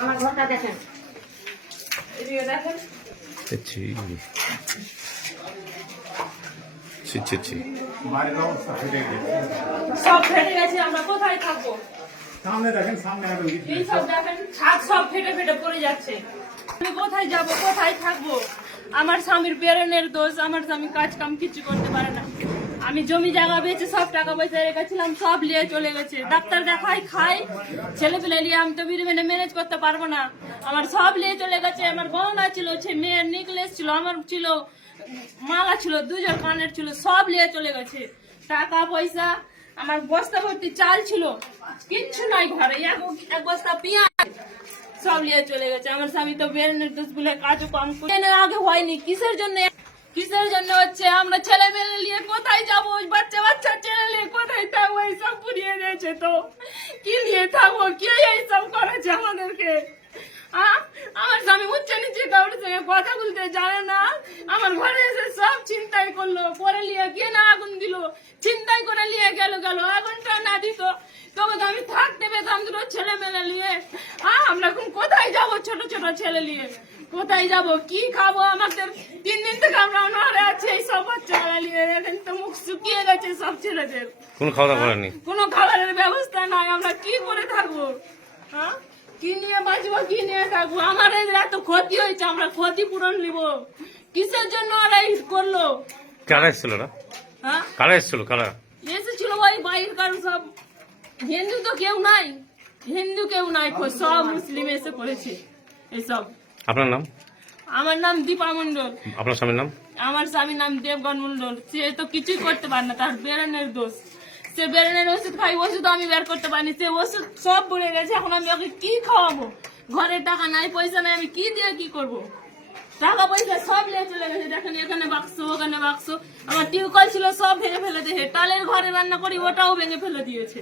আমার ঘরটা দেখেন, সব ফেটে গেছে। আমরা কোথায় থাকবো? সামনে দেখেন, সামনে এই সব দেখেন, ছাদ সব ফেটে ফেটে পড়ে যাচ্ছে। আমি কোথায় যাব, কোথায় থাকবো? আমার স্বামীর বেরেনের দোষ, আমার স্বামী কাজ কাম কিছু করতে পারে না। আমি জমি জায়গা বেচে সব টাকা পয়সা রেখেছিলাম, সব নিয়ে চলে গেছে। ডাক্তার দেখাই খাই, ছেলে পেলে নিয়ে আমি তো বিরিমেনে ম্যানেজ করতে পারবো না। আমার সব নিয়ে চলে গেছে। আমার গহনা ছিল, মেয়ের নেকলেস ছিল, আমার ছিল মালা ছিল, দুজন কানের ছিল, সব নিয়ে চলে গেছে। টাকা পয়সা, আমার বস্তা ভর্তি চাল ছিল, কিচ্ছু নাই ঘরে, এক বস্তা পেঁয়াজ সব নিয়ে চলে গেছে। আমার স্বামী তো বেরেনের দোষ বলে কাজও কম করে আগে হয়নি। কিসের জন্য হচ্ছে? আমরা ছেলে মেয়ে নিয়ে কোথায় যাবো? ওই বাচ্চা ছেলে নিয়ে কোথায় থাকবো? এইসব পুড়িয়ে দিয়েছে। তো কি নিয়ে থাকবো? কে এইসব করেছে আমাদেরকে? আমার স্বামী উচ্চ নিচে কাউর সঙ্গে কথা বলতে জানে না। আমার ঘরে এসে সব চিন্তাই করলো, পরে নিয়ে গিয়ে না আগুন দিল, চিন্তাই করে নিয়ে গেল। আগুনটা না দিত তবে তো আমি থাকতে পেতাম দুটো ছেলে মেলে নিয়ে। আমরা এখন কোথায় যাব? ছোট ছোট ছেলে নিয়ে কোথায় যাব? কি খাবো? আমাদের 3 দিন থেকে আমরা অনাহারে আছি। এই সব বাচ্চারা নিয়ে এখন তো মুখ শুকিয়ে গেছে সব ছেলেদের। কোনো খাওয়া দাওয়া করেনি, কোনো খাবারের ব্যবস্থা নাই। আমরা কি করে থাকবো? কি নিয়ে বাঁচবো, কি নিয়ে থাকবো? আমার এত ক্ষতি হয়েছে, আমরা ক্ষতিপূরণ নিব। কিসের জন্য ওরা করলো? কারা এসেছিল? কারা এসেছিল? কারা এসেছিল? ওই বাইরের কারণ সব। হিন্দু তো কেউ নাই, সব মুসলিম এসে করেছে এসব। আপনার নাম? আমার নাম দীপা মন্ডল। আপনার স্বামীর নাম? আমার স্বামীর নাম দেবগণ মন্ডল। সে তো কিছুই করতে পারে না, তার বেরেনের দোষ। সে বেরেনের ওষুধ খাই, ওষুধ আমি বের করতে পারিনি। সে ওষুধ সব পড়ে গেছে। এখন আমি ওকে কি খাওয়াবো? ঘরে টাকা নাই, পয়সা নাই, আমি কি দিয়ে কি করবো? টাকা পয়সা সব নিয়ে চলে গেছে। দেখেন, এখানে বাক্স, ওখানে বাক্স। আমার টিউবকল ছিল, সব ভেঙে ফেলে দিয়েছে। টালের ঘরে রান্না করি, ওটাও ভেঙে ফেলে দিয়েছে।